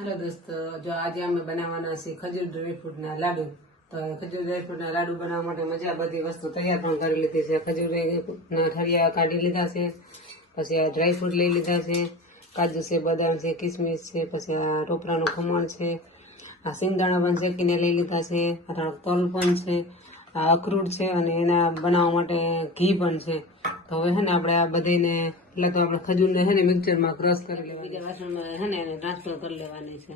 હાલો દોસ્તો, જો આજે અમે બનાવવાના છે ખજૂર ડ્રાયફ્રૂટના લાડુ. તો ખજૂર ડ્રાયફ્રૂટના લાડુ બનાવવા માટે મજા બધી વસ્તુ તૈયાર પણ કરી લીધી છે. ખજૂર ના ઠરિયા કાઢી લીધા છે, પછી આ ડ્રાયફ્રૂટ લઈ લીધા છે, કાજુ છે, બદામ છે, કિસમિસ છે, પછી આ ટોપરાનું ખમણ છે, આ સિંગદાણા પણ શેકીને લઈ લીધા છે, આ તલ પણ છે, આ અખરૂટ છે અને એના બનાવવા માટે ઘી પણ છે. તો હવે છે ને આપણે આ બધાને એટલે તો આપણે ખજૂરને છે ને મિક્સરમાં ક્રશ કરી લેવા બીજા વાસણમાં છે ને એને ટ્રાન્સફર કરી લેવાની છે.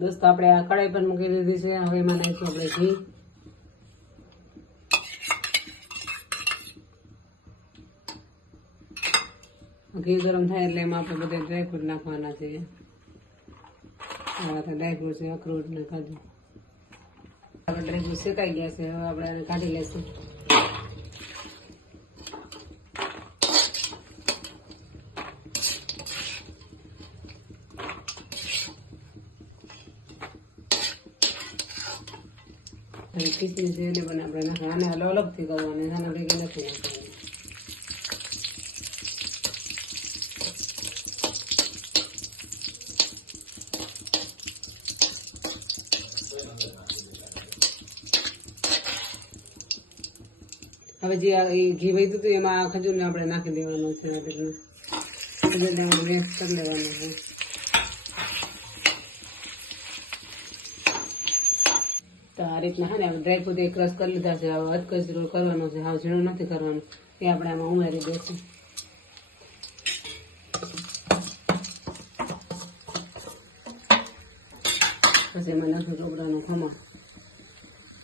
દોસ્તો આપણે આ કઢાઈ પર મૂકી દીધી છે. હવે એમાં નાખીશું આપણે ઘી. ઘી ગરમ થાય એટલે એમાં આપણે બધા ડ્રાયફ્રૂટ નાખવાના છે આ ડ્રાયફ્રૂટ છે, અખરોટ ને કાજુ. આપણે ડ્રાયફ્રૂટ શેકાઈ ગયા છે, હવે આપણે એને કાઢી લેશું. કિસમિસ એને પણ આપણે આને અલગ અલગથી કરવાની આને ભેગી નથી હવે જે એ ઘી વધ્યું હતું એમાં ખજૂરને આપણે નાખી દેવાનું છે ખજૂરને આપણે કરી લેવાનું છે. આ રીતના હા ને ડ્રાયફ્રૂટ એક ક્રશ કરી લીધા છે. હવે અધકચરો કરવાનો છે. હાવ ઝીણું નથી કરવાનું. એ આપણે આમાં ઉમેરી દઈશું. પછી એમાં નાખશું ચોપડાનું ખમણ.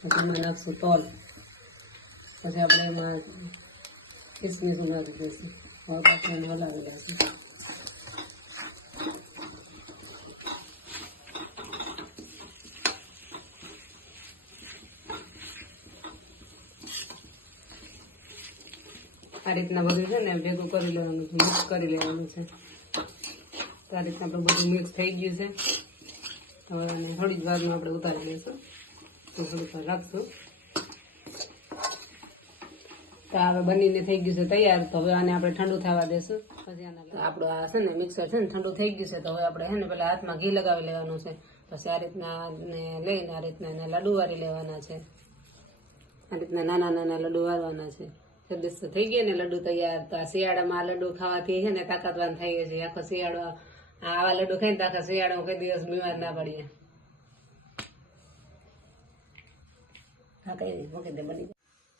પછી એમાં નાખશું તલ. પછી આપણે એમાં કિસમિસ ઉમેરી દઈશું હવે પાછું એને હલાવી દઈશું આ રીતના બધું છે ને ભેગું કરી લેવાનું છે, મિક્સ કરી લેવાનું છે. તો આ રીતના આપણે બધું મિક્સ થઈ ગયું છે. હવે થોડી જ વારમાં આપણે ઉતારી લઈશું. તો થોડીક વાર રાખશું. તો હવે બનીને થઈ ગયું છે તૈયાર. તો હવે આને આપણે ઠંડુ થવા દેશું. પછી આને આપણું આ છે ને મિક્સર છે ને ઠંડુ થઈ ગયું છે. તો હવે આપણે છે ને પેલા હાથમાં ઘી લગાવી લેવાનું છે. પછી આ રીતના લઈને આ રીતના એને લડુ વાળી લેવાના છે. આ રીતના નાના નાના લડુ વાળવાના છે. સરસ તો થઈ ગયા ને લડુ તૈયાર. તો આ શિયાળામાં આ લડુ ખાવાથી છે ને તાકાતવાન થઈ છે. આખો શિયાળો આવા લડ્ડુ ખાઈને તો આખા શિયાળામાં કોઈ દિવસ બીમાર ના પડીએ. હા કઈ મૂકી દે, બની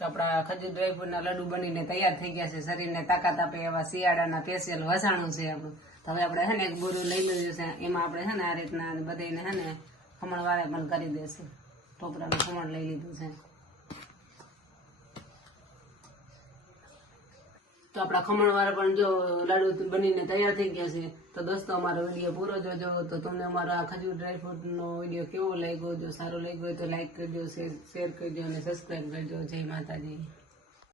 તો આપણા ખજૂર ડ્રાયફ્રૂટના લડ્ડુ બનીને તૈયાર થઈ ગયા છે. શરીરને તાકાત આપે એવા શિયાળાના સ્પેશિયલ વસાણું છે આપણું. તો હવે આપણે છે ને એક બોરું લઈ લીધું છે. એમાં આપણે છે ને આ રીતના બધાને છે ને ખમણ વાળે પણ કરી દેશું. ટોપરાનું ખમણ લઈ લીધું છે. તો આપણા ખમણવાળા પણ જો લાડુ બનીને તૈયાર થઈ ગયા છે, તો દોસ્તો, અમારો વીડિયો પૂરો જોજો. તો તમને અમારો આ ખજૂર ડ્રાયફ્રૂટનો વીડિયો કેવો લાગ્યો? જો સારો લાગ્યો હોય તો લાઈક કરજો શેર કરજો અને સબસ્ક્રાઈબ કરજો. જય માતાજી.